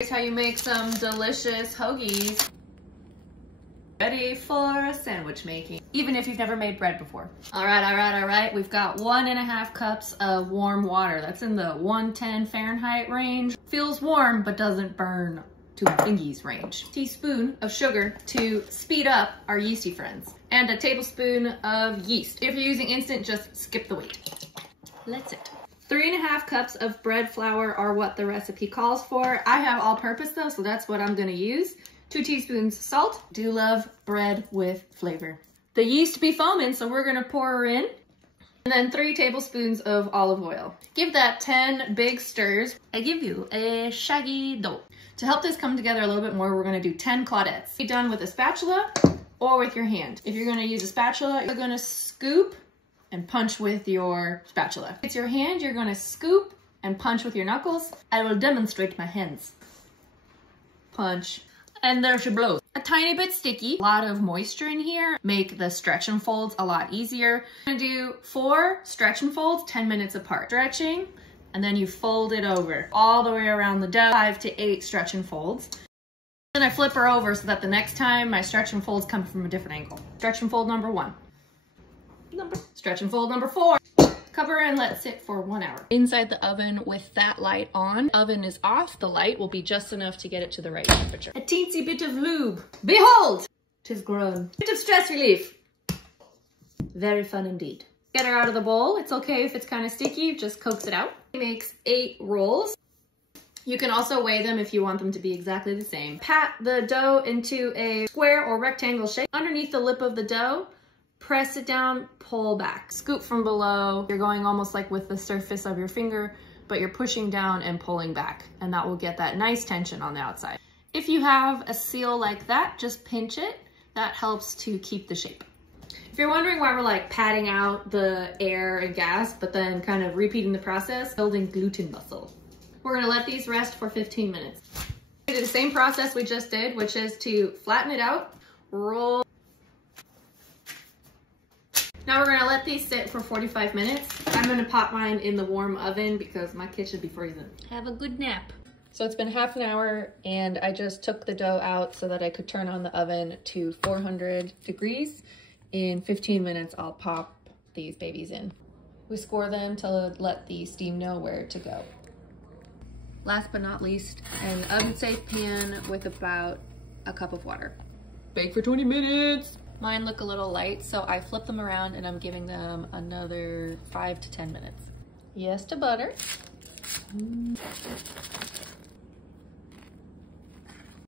Here's how you make some delicious hoagies. Ready for a sandwich making, even if you've never made bread before. All right. We've got 1.5 cups of warm water. That's in the 110 Fahrenheit range. Feels warm, but doesn't burn to my fingies range. Teaspoon of sugar to speed up our yeasty friends. And a tablespoon of yeast. If you're using instant, just skip the wait. That's it. 3.5 cups of bread flour are what the recipe calls for. I have all-purpose though, so that's what I'm gonna use. 2 teaspoons salt. Do love bread with flavor. The yeast be foaming, so we're gonna pour her in. And then 3 tablespoons of olive oil. Give that 10 big stirs. I give you a shaggy dough. To help this come together a little bit more, we're gonna do 10 claudettes. Be done with a spatula or with your hand. If you're gonna use a spatula, you're gonna scoop and punch with your spatula. If it's your hand, you're gonna scoop and punch with your knuckles. I will demonstrate my hands. Punch. And there she blows. A tiny bit sticky, a lot of moisture in here, make the stretch and folds a lot easier. I'm gonna do 4 stretch and folds 10 minutes apart. Stretching, and then you fold it over all the way around the dough, 5 to 8 stretch and folds. Then I flip her over so that the next time my stretch and folds come from a different angle. Stretch and fold number 1. Stretch and fold number 4. Cover and let sit for 1 hour. Inside the oven with that light on. Oven is off. The light will be just enough to get it to the right temperature. A teensy bit of lube. Behold! 'Tis grown. Bit of stress relief. Very fun indeed. Get her out of the bowl. It's okay if it's kind of sticky. Just coax it out. It makes 8 rolls. You can also weigh them if you want them to be exactly the same. Pat the dough into a square or rectangle shape. Underneath the lip of the dough, press it down, pull back. Scoop from below. You're going almost like with the surface of your finger, but you're pushing down and pulling back, and that will get that nice tension on the outside. If you have a seal like that, just pinch it. That helps to keep the shape. If you're wondering why we're like patting out the air and gas, but then kind of repeating the process, building gluten muscle. We're gonna let these rest for 15 minutes. We do the same process we just did, which is to flatten it out, roll. Now we're gonna let these sit for 45 minutes. I'm gonna pop mine in the warm oven because my kid should be freezing. Have a good nap. So it's been half an hour and I just took the dough out so that I could turn on the oven to 400 degrees. In 15 minutes, I'll pop these babies in. We score them to let the steam know where to go. Last but not least, an oven-safe pan with about a cup of water. Bake for 20 minutes. Mine look a little light, so I flip them around and I'm giving them another 5 to 10 minutes. Yes to butter.